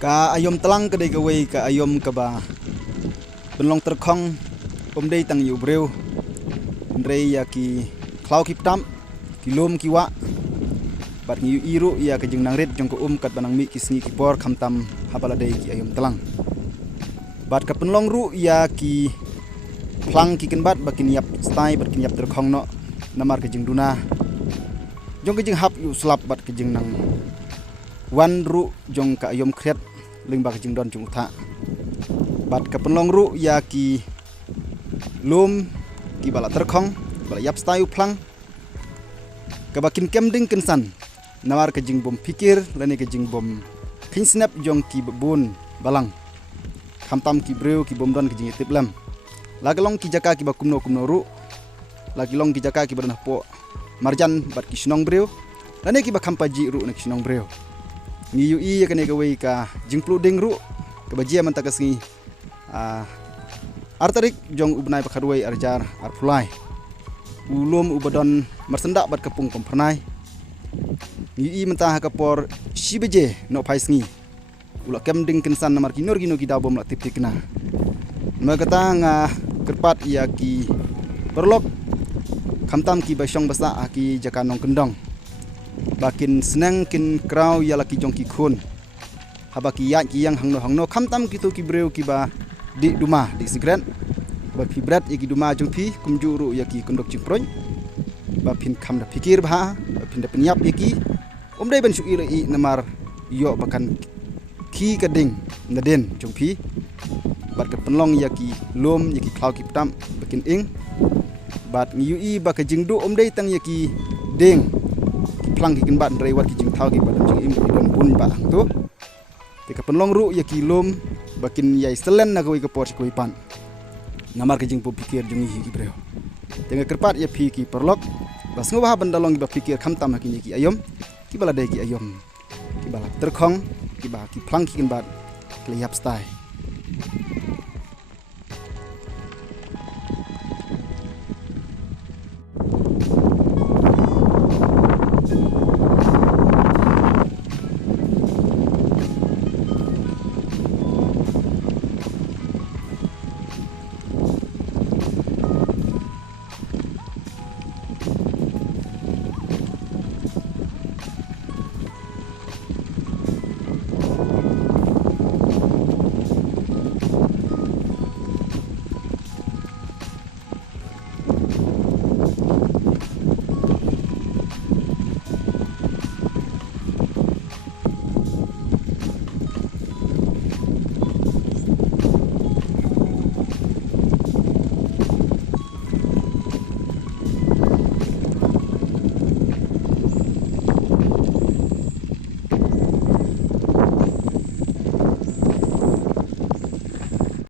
Ka ayom telang kedai gawai ka ayom kaba benlong terkong dei tang yu breu ndrei ya ki klau ki ptam ki lom ki wa bat ngi iru ya ke jeng nang ret jong ko kat banang mi ki sngi ki por khamtam habala dei ki ayom telang bat ka penlong ru ya ki plang ki ken bat bakin yap stai bat kin yap terkong no namar ke jeng duna jong ke jeng hap yu slap bat ke jeng nang wan ru jong ka ayom kret ling bak jing don jung tha bat ka penlong ru ya ki lum ki bala terkhong bala yap stayu plang ka bakin kemding kensan nawar ka jing bom pikir lani ka jing bom kin snap jong ki bun balang khamtam ki breu ki bom don ki jing tiplam lagalong ki jaka ki bakumno ru lagilong ki jaka ki barna po marjan bat ki snong breu lani ki bakam paji ru na ki snong breu ni yu i ka ne ka wei ka jingplu ding ru ka bajia man takas ngi artarik jong ubnai pakharwai arjar arpulai ulum ubadon marsenda bat kapung kompernai ni i mentah ka por shibeje no phais ngi ula kem ding kensan namar kinor gino ki dabom la tip tikna ma kata nga kerpat ya ki perlok khamtam ki basyong basa ki jakanong kendong bakin senang kin kraw ya laki jong ki khun habaki ya ki yang hangno khamtam ki to ki breu ki ba di duma di sigran ba ki brat ya ki duma jong pi kumjuru ya ki kondok jingproy ba pin kham da pikir ba pin da penyap ya ki dai ban syukir i namar yo bakan ki kading naden jong pi bat ka penlong ya ki lom ya ki klau ki ptam bakin ing bat ngiu i ba ka jingdu dai tang ya ki ding plang ki bat ndrei wat ki jing thau ki bat jing im don bun ba tu te ka penlong ru ya ki lom bakin yai selen na koi ka por koi pan namar ki jing pu pikir jung hi ki breu tenga kerpat ya phi ki perlok bas ngo ba bandalong ba pikir khamtam ki ki ayom ki bala dei ki ayom ki bala terkhong ki ba ki plang ki bat kliyap stai